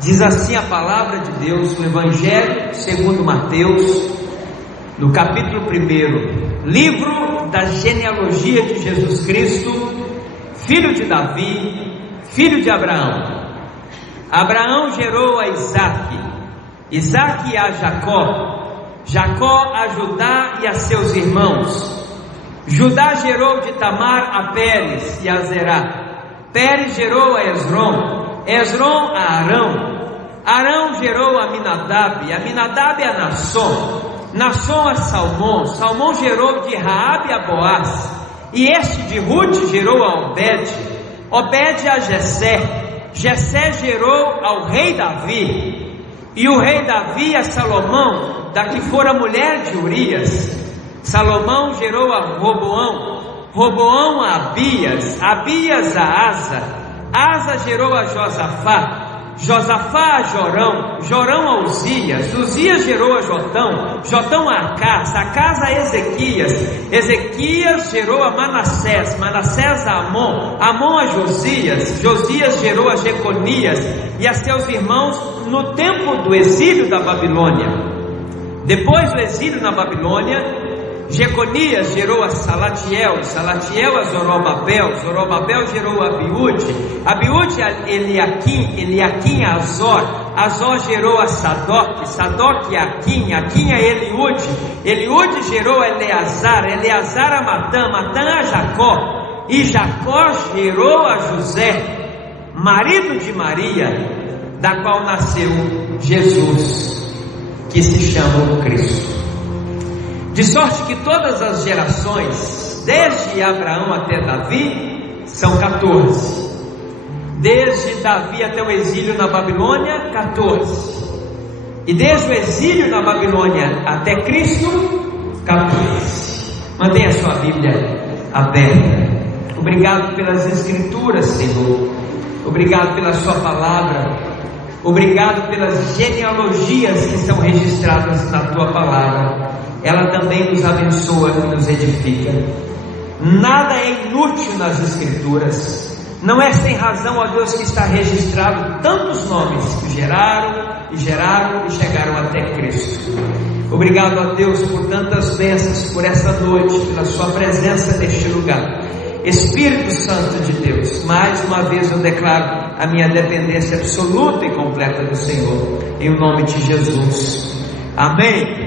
Diz assim a palavra de Deus, no Evangelho segundo Mateus, no capítulo 1, livro da genealogia de Jesus Cristo, filho de Davi, filho de Abraão. Abraão gerou a Isaque, Isaque a Jacó, Jacó a Judá e a seus irmãos. Judá gerou de Tamar a Pérez e a Zerá. Pérez gerou a Esrom, Esrom a Arão. Arão gerou a Aminadab, Aminadab a Nasson, Nasson a Salmão, Salmão gerou de Raabe a Boaz, e este de Ruth gerou a Obed, Obed a Jessé, Jessé gerou ao rei Davi, e o rei Davi a Salomão, da que fora mulher de Urias. Salomão gerou a Roboão, Roboão a Abias, Abias a Asa, Asa gerou a Josafá, Josafá a Jorão, Jorão a Uzias, Uzias gerou a Jotão, Jotão a Acás, Acás a Ezequias, Ezequias gerou a Manassés, Manassés a Amon, Amon a Josias, Josias gerou a Jeconias e a seus irmãos no tempo do exílio da Babilônia. Depois do exílio na Babilônia, Jeconias gerou a Salatiel, Salatiel a Zorobabel, Zorobabel gerou a Abiúde, Abiúde a Eliaquim, Eliaquim a Azor, Azor gerou a Sadoc, Sadoc a Aquim, Aquim a Eliúde, Eliúde gerou a Eleazar, Eleazar a Matã, Matã a Jacó, e Jacó gerou a José, marido de Maria, da qual nasceu Jesus, que se chama o Cristo. De sorte que todas as gerações, desde Abraão até Davi, são 14. Desde Davi até o exílio na Babilônia, 14. E desde o exílio na Babilônia até Cristo, 14. Mantenha a sua Bíblia aberta. Obrigado pelas Escrituras, Senhor. Obrigado pela sua palavra. Obrigado pelas genealogias que são registradas na tua palavra. Ela também nos abençoa e nos edifica. Nada é inútil nas Escrituras. Não é sem razão, ó Deus, que está registrado tantos nomes que geraram e chegaram até Cristo. Obrigado a Deus por tantas bênçãos, por essa noite, pela sua presença neste lugar. Espírito Santo de Deus, mais uma vez eu declaro a minha dependência absoluta e completa do Senhor, em nome de Jesus. Amém.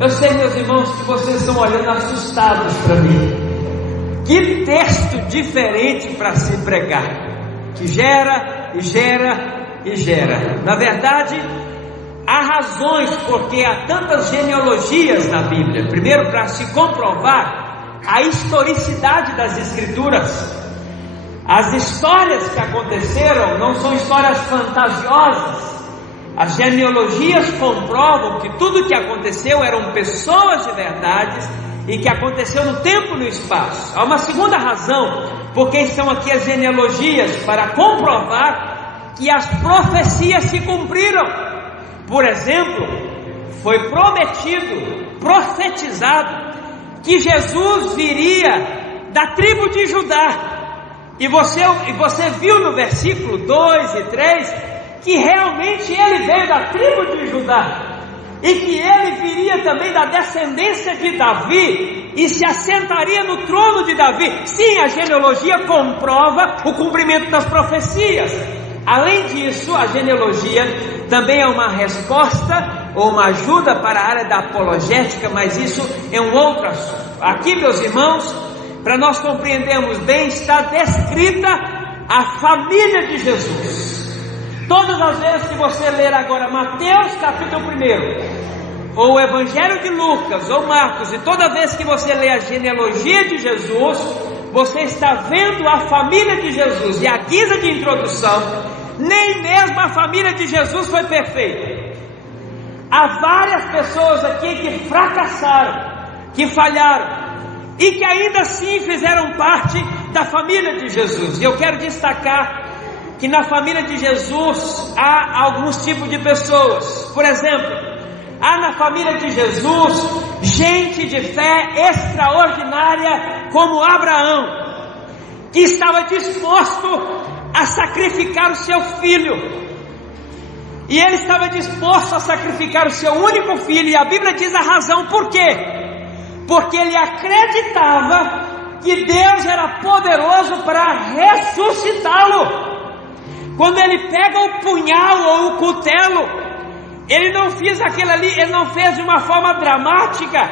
Eu sei, meus irmãos, que vocês estão olhando assustados para mim. Que texto diferente para se pregar, que gera. Na verdade, há razões porque há tantas genealogias na Bíblia. Primeiro, para se comprovar a historicidade das Escrituras. As histórias que aconteceram não são histórias fantasiosas. As genealogias comprovam que tudo o que aconteceu eram pessoas de verdade e que aconteceu no tempo e no espaço. Há uma segunda razão porque estão aqui as genealogias, para comprovar que as profecias se cumpriram. Por exemplo, foi prometido, profetizado, que Jesus viria da tribo de Judá. E você viu no versículo 2 e 3 que realmente ele veio da tribo de Judá, e que ele viria também da descendência de Davi, e se assentaria no trono de Davi. Sim, a genealogia comprova o cumprimento das profecias. Além disso, a genealogia também é uma resposta ou uma ajuda para a área da apologética, mas isso é um outro assunto. Aqui, meus irmãos, para nós compreendermos bem, está descrita a família de Jesus. Todas as vezes que você ler agora Mateus capítulo 1, ou o Evangelho de Lucas, ou Marcos, e toda vez que você lê a genealogia de Jesus, você está vendo a família de Jesus. E a guisa de introdução, nem mesmo a família de Jesus foi perfeita. Há várias pessoas aqui que fracassaram, que falharam, e que ainda assim fizeram parte da família de Jesus. E eu quero destacar que na família de Jesus há alguns tipos de pessoas. Por exemplo, há na família de Jesus gente de fé extraordinária como Abraão, que estava disposto a sacrificar o seu filho e ele estava disposto a sacrificar o seu único filho, e a Bíblia diz a razão por quê? Porque ele acreditava que Deus era poderoso para ressuscitá-lo. Quando ele pega o punhal ou o cutelo, ele não fez aquilo ali, ele não fez de uma forma dramática,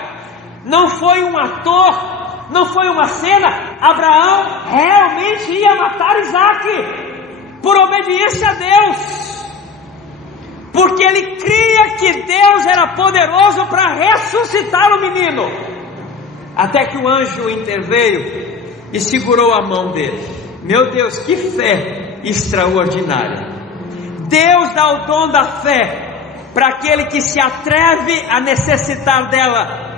não foi um ator, não foi uma cena. Abraão realmente ia matar Isaque, por obediência a Deus, porque ele cria que Deus era poderoso para ressuscitar o menino, até que o anjo interveio e segurou a mão dele. Meu Deus, que fé extraordinária! Deus dá o dom da fé para aquele que se atreve a necessitar dela.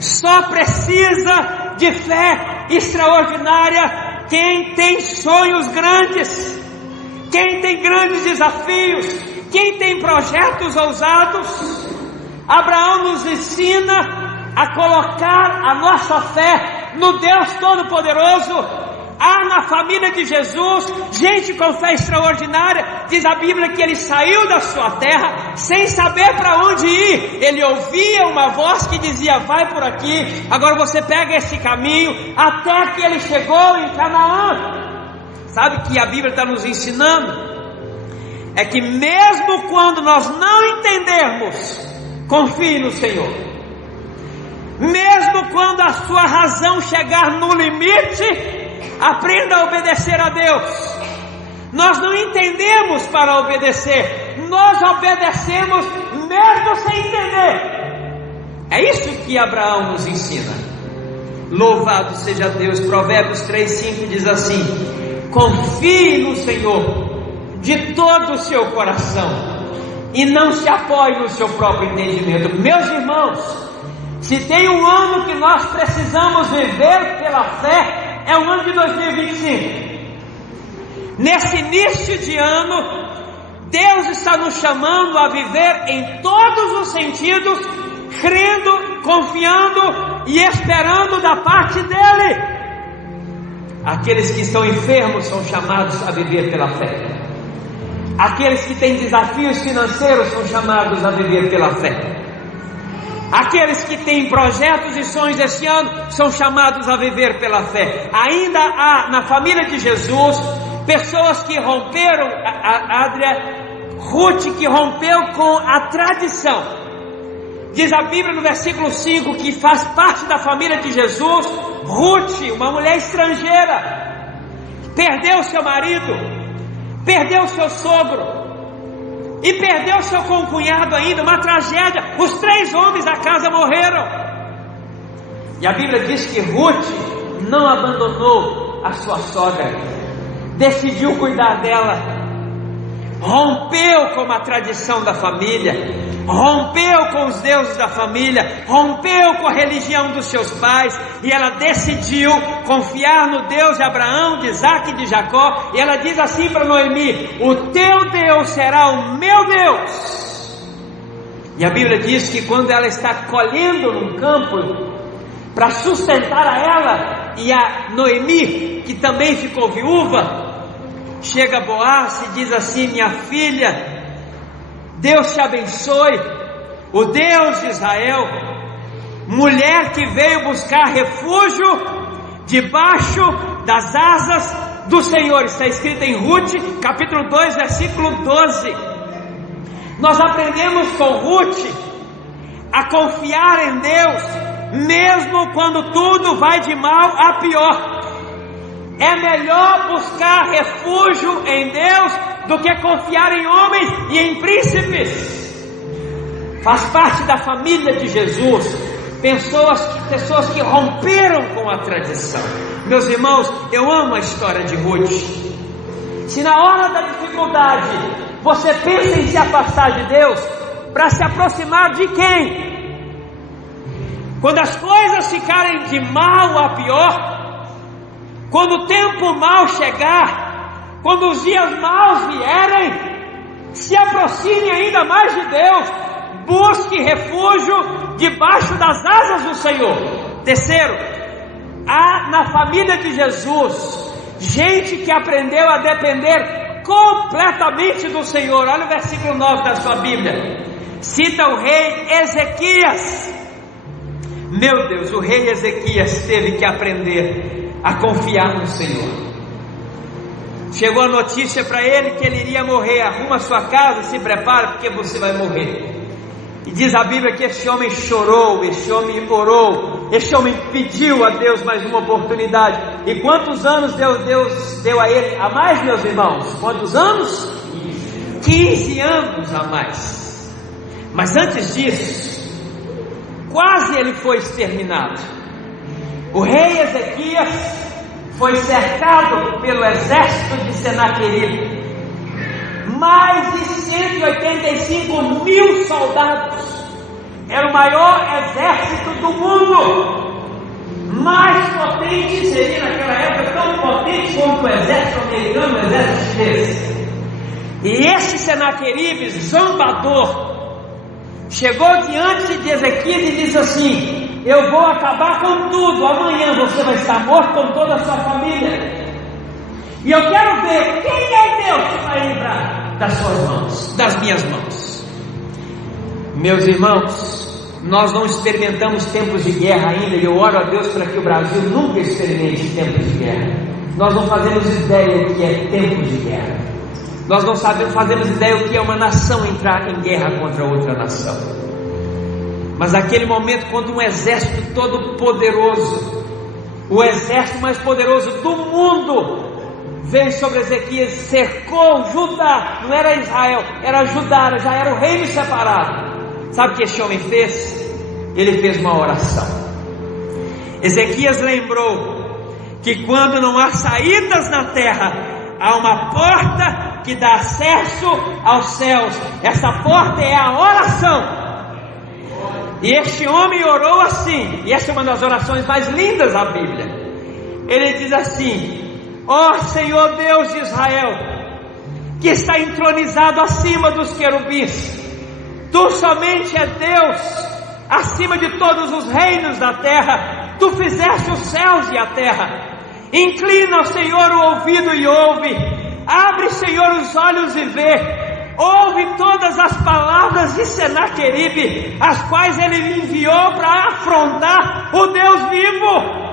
Só precisa de fé extraordinária quem tem sonhos grandes, quem tem grandes desafios, quem tem projetos ousados. Abraão nos ensina a colocar a nossa fé no Deus Todo-Poderoso. Há na família de Jesus gente com fé extraordinária. Diz a Bíblia que ele saiu da sua terra sem saber para onde ir. Ele ouvia uma voz que dizia: vai por aqui, agora você pega esse caminho, até que ele chegou em Canaã. Sabe o que a Bíblia está nos ensinando? É que mesmo quando nós não entendermos, confie no Senhor. Mesmo quando a sua razão chegar no limite, aprenda a obedecer a Deus. Nós não entendemos para obedecer, nós obedecemos mesmo sem entender. É isso que Abraão nos ensina. Louvado seja Deus. Provérbios 3:5 diz assim: confie no Senhor de todo o seu coração e não se apoie no seu próprio entendimento. Meus irmãos, se tem um ano que nós precisamos viver pela fé, é o ano de 2025. Nesse início de ano, Deus está nos chamando a viver em todos os sentidos, crendo, confiando e esperando da parte dEle. Aqueles que estão enfermos são chamados a viver pela fé. Aqueles que têm desafios financeiros são chamados a viver pela fé. Aqueles que têm projetos e sonhos esse ano são chamados a viver pela fé. Ainda há na família de Jesus pessoas que romperam, Ruth que rompeu com a tradição. Diz a Bíblia no versículo 5 que faz parte da família de Jesus. Ruth, uma mulher estrangeira, perdeu seu marido, perdeu seu sogro e perdeu seu concunhado ainda, uma tragédia. Os 3 homens da casa morreram. E a Bíblia diz que Ruth não abandonou a sua sogra, decidiu cuidar dela, rompeu com a tradição da família, rompeu com os deuses da família, rompeu com a religião dos seus pais, e ela decidiu confiar no Deus de Abraão, de Isaque e de Jacó. E ela diz assim para Noemi: o teu Deus será o meu Deus. E a Bíblia diz que quando ela está colhendo num campo para sustentar a ela e a Noemi, que também ficou viúva, chega Boaz e diz assim: minha filha, Deus te abençoe, o Deus de Israel, mulher que veio buscar refúgio debaixo das asas do Senhor. Está escrito em Ruth, capítulo 2, versículo 12. Nós aprendemos com Ruth a confiar em Deus, mesmo quando tudo vai de mal a pior. É melhor buscar refúgio em Deus do que confiar em homens e em príncipes. Faz parte da família de Jesus pessoas que romperam com a tradição. Meus irmãos, eu amo a história de Ruth. Se na hora da dificuldade você pensa em se afastar de Deus, para se aproximar de quem? Quando as coisas ficarem de mal a pior, quando o tempo mau chegar, quando os dias maus vierem, se aproxime ainda mais de Deus, busque refúgio debaixo das asas do Senhor. Terceiro, há na família de Jesus gente que aprendeu a depender completamente do Senhor. Olha o versículo 9 da sua Bíblia, cita o rei Ezequias. Meu Deus, o rei Ezequias teve que aprender a confiar no Senhor. Chegou a notícia para ele que ele iria morrer. Arruma a sua casa, se prepara, porque você vai morrer. E diz a Bíblia que este homem chorou, este homem orou, este homem pediu a Deus mais uma oportunidade. E quantos anos Deus deu a ele a mais, meus irmãos? Quantos anos? 15 anos a mais. Mas antes disso, quase ele foi exterminado. O rei Ezequias foi cercado pelo exército de Senaqueribe. Mais de 185 mil soldados. Era o maior exército do mundo. Mais potente seria naquela época, tão potente quanto o exército americano, o exército chinês. E esse Senaqueribe, zombador, chegou diante de Ezequias e disse assim: eu vou acabar com tudo, amanhã você vai estar morto com toda a sua família. E eu quero ver quem é Deus que vai livrar das suas mãos, das minhas mãos. Meus irmãos, nós não experimentamos tempos de guerra ainda, e eu oro a Deus para que o Brasil nunca experimente tempos de guerra. Nós não fazemos ideia do que é tempo de guerra. Nós não fazemos ideia do que é uma nação entrar em guerra contra outra nação. Mas naquele momento, quando um exército todo poderoso, o exército mais poderoso do mundo, veio sobre Ezequias, cercou Judá. Não era Israel, era Judá, já era o reino separado. Sabe o que esse homem fez? Ele fez uma oração. Ezequias lembrou que quando não há saídas na terra, há uma porta que dá acesso aos céus. Essa porta é a oração. E este homem orou assim, e essa é uma das orações mais lindas da Bíblia. Ele diz assim: ó Senhor Deus de Israel, que está entronizado acima dos querubins, Tu somente é Deus, acima de todos os reinos da terra. Tu fizeste os céus e a terra. Inclina, Senhor, o ouvido e ouve. Abre, Senhor, os olhos e vê. Ouve todas as palavras de Senaqueribe, as quais ele me enviou para afrontar o Deus vivo.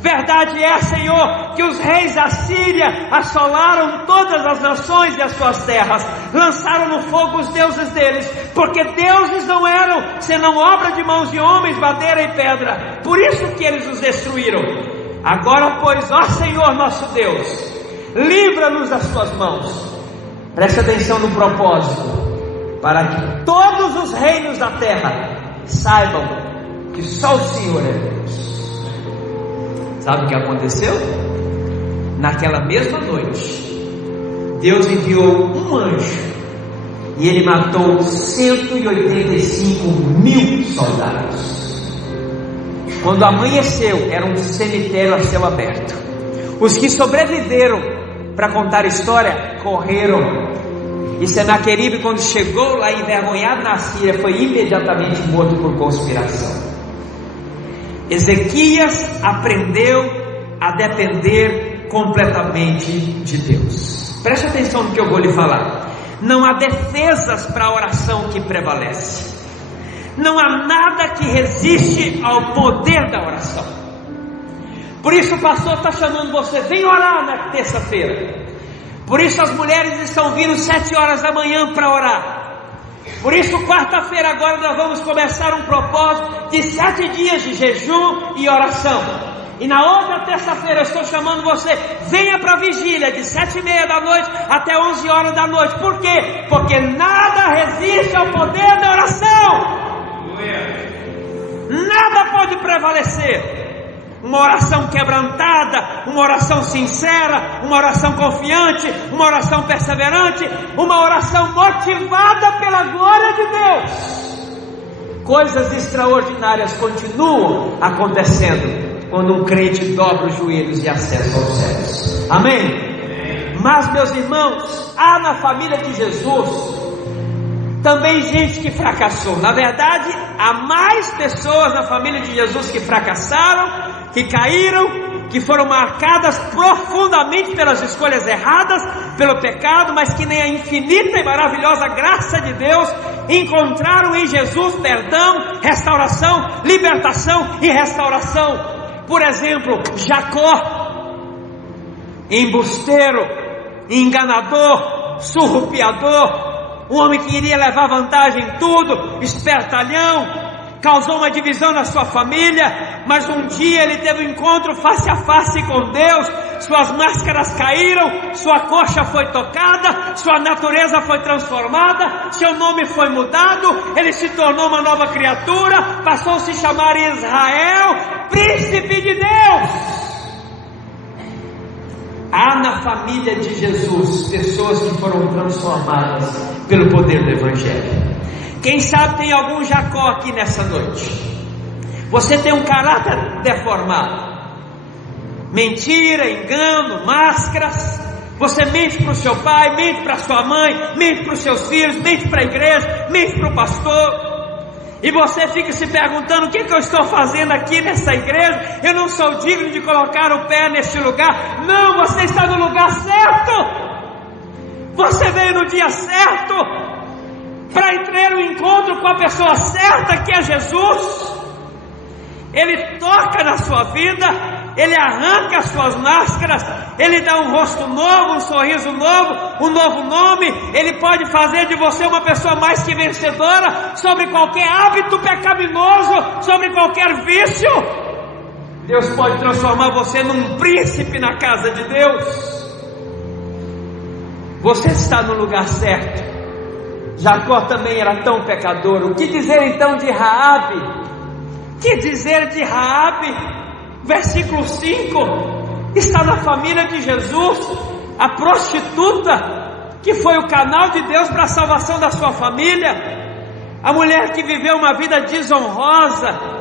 Verdade é, Senhor, que os reis da Síria assolaram todas as nações e as suas terras, lançaram no fogo os deuses deles, porque deuses não eram senão obra de mãos de homens, madeira e pedra. Por isso que eles os destruíram. Agora, pois, ó Senhor nosso Deus, livra-nos das tuas mãos. Preste atenção no propósito, para que todos os reinos da terra saibam que só o Senhor é Deus. Sabe o que aconteceu? Naquela mesma noite, Deus enviou um anjo e ele matou 185 mil soldados. Quando amanheceu, era um cemitério a céu aberto. Os que sobreviveram para contar a história correram. E Senaqueribe, quando chegou lá envergonhado na Síria, foi imediatamente morto por conspiração. Ezequias aprendeu a depender completamente de Deus. Preste atenção no que eu vou lhe falar. Não há defesas para a oração que prevalece. Não há nada que resiste ao poder da oração. Por isso o pastor está chamando você, vem orar na terça-feira. Por isso as mulheres estão vindo 7 horas da manhã para orar. Por isso quarta-feira agora nós vamos começar um propósito de 7 dias de jejum e oração. E na outra terça-feira eu estou chamando você, venha para a vigília de 7:30 da noite até 11 horas da noite. Por quê? Porque nada resiste ao poder da oração. Nada pode prevalecer. Uma oração quebrantada, uma oração sincera, uma oração confiante, uma oração perseverante, uma oração motivada pela glória de Deus. Coisas extraordinárias continuam acontecendo quando um crente dobra os joelhos e acessa aos céus. Amém? Mas, meus irmãos, há na família de Jesus também gente que fracassou. Na verdade, há mais pessoas na família de Jesus que fracassaram, que caíram, que foram marcadas profundamente pelas escolhas erradas, pelo pecado, mas que nem a infinita e maravilhosa graça de Deus encontraram em Jesus perdão, restauração, libertação e restauração. Por exemplo, Jacó, embusteiro, enganador, surrupiador, um homem que iria levar vantagem em tudo, espertalhão, causou uma divisão na sua família, mas um dia ele teve um encontro face a face com Deus, suas máscaras caíram, sua coxa foi tocada, sua natureza foi transformada, seu nome foi mudado, ele se tornou uma nova criatura, passou a se chamar Israel, príncipe de Deus. Há na família de Jesus pessoas que foram transformadas pelo poder do Evangelho. Quem sabe tem algum Jacó aqui nessa noite. Você tem um caráter deformado, mentira, engano, máscaras. Você mente para o seu pai, mente para a sua mãe, mente para os seus filhos, mente para a igreja, mente para o pastor. E você fica se perguntando: o que eu estou fazendo aqui nessa igreja? Eu não sou digno de colocar o pé neste lugar. Não, você está no lugar certo. Você veio no dia certo para ter um encontro com a pessoa certa, que é Jesus. Ele toca na sua vida, Ele arranca as suas máscaras, Ele dá um rosto novo, um sorriso novo, um novo nome. Ele pode fazer de você uma pessoa mais que vencedora sobre qualquer hábito pecaminoso, sobre qualquer vício. Deus pode transformar você num príncipe na casa de Deus. Você está no lugar certo. Jacó também era tão pecador. O que dizer então de Raabe? Que dizer de Raabe? Versículo 5, está na família de Jesus, a prostituta que foi o canal de Deus para a salvação da sua família, a mulher que viveu uma vida desonrosa,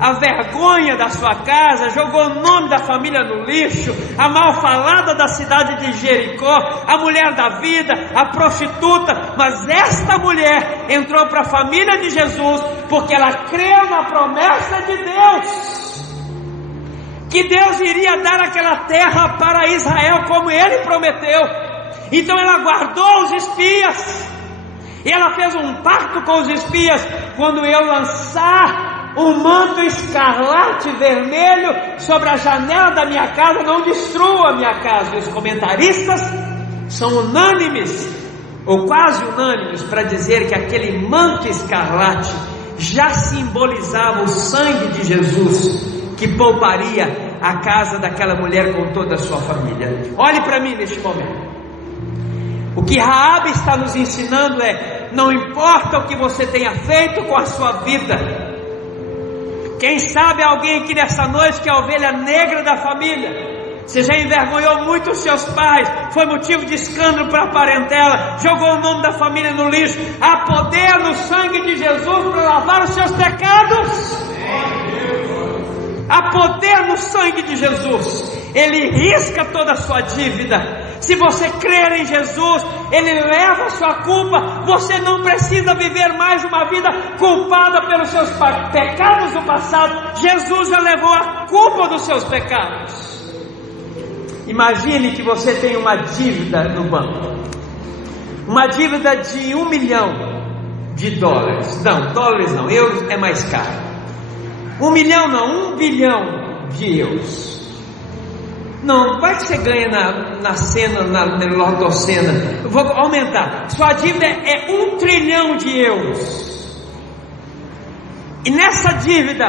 a vergonha da sua casa, jogou o nome da família no lixo, a malfalada da cidade de Jericó, a mulher da vida, a prostituta. Mas esta mulher entrou para a família de Jesus porque ela creu na promessa de Deus, que Deus iria dar aquela terra para Israel como Ele prometeu. Então ela guardou os espias, e ela fez um pacto com os espias: quando eu lançar um manto escarlate vermelho sobre a janela da minha casa, não destrua a minha casa. E os comentaristas são unânimes, ou quase unânimes, para dizer que aquele manto escarlate já simbolizava o sangue de Jesus, que pouparia a casa daquela mulher com toda a sua família. Olhe para mim neste momento. O que Raabe está nos ensinando é: não importa o que você tenha feito com a sua vida. Quem sabe alguém aqui nessa noite que é a ovelha negra da família. Você já envergonhou muito os seus pais, foi motivo de escândalo para a parentela, jogou o nome da família no lixo. Há poder no sangue de Jesus para lavar os seus pecados. Há poder no sangue de Jesus. Ele risca toda a sua dívida. Se você crer em Jesus, Ele leva a sua culpa. Você não precisa viver mais uma vida culpada pelos seus pecados do passado. Jesus já levou a culpa dos seus pecados. Imagine que você tem uma dívida no banco, uma dívida de $1 milhão. Não, dólares não, euros é mais caro. 1 milhão não, 1 bilhão de euros. Não, vai que você ganha na cena, na lotocena. Eu vou aumentar. Sua dívida é 1 trilhão de euros. E nessa dívida,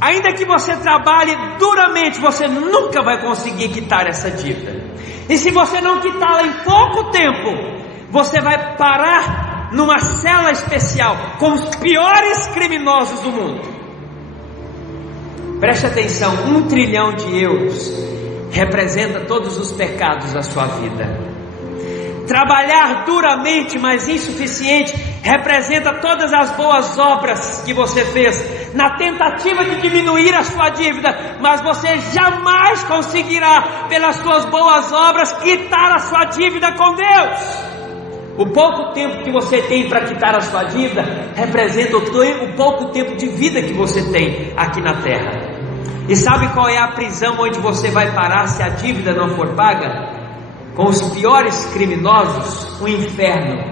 ainda que você trabalhe duramente, você nunca vai conseguir quitar essa dívida. E se você não quitá-la em pouco tempo, você vai parar numa cela especial com os piores criminosos do mundo. Preste atenção, 1 trilhão de euros representa todos os pecados da sua vida. Trabalhar duramente, mas insuficiente, representa todas as boas obras que você fez na tentativa de diminuir a sua dívida, mas você jamais conseguirá, pelas suas boas obras, quitar a sua dívida com Deus. O pouco tempo que você tem para quitar a sua dívida representa o pouco tempo de vida que você tem aqui na terra. E sabe qual é a prisão onde você vai parar se a dívida não for paga? Com os piores criminosos, o inferno.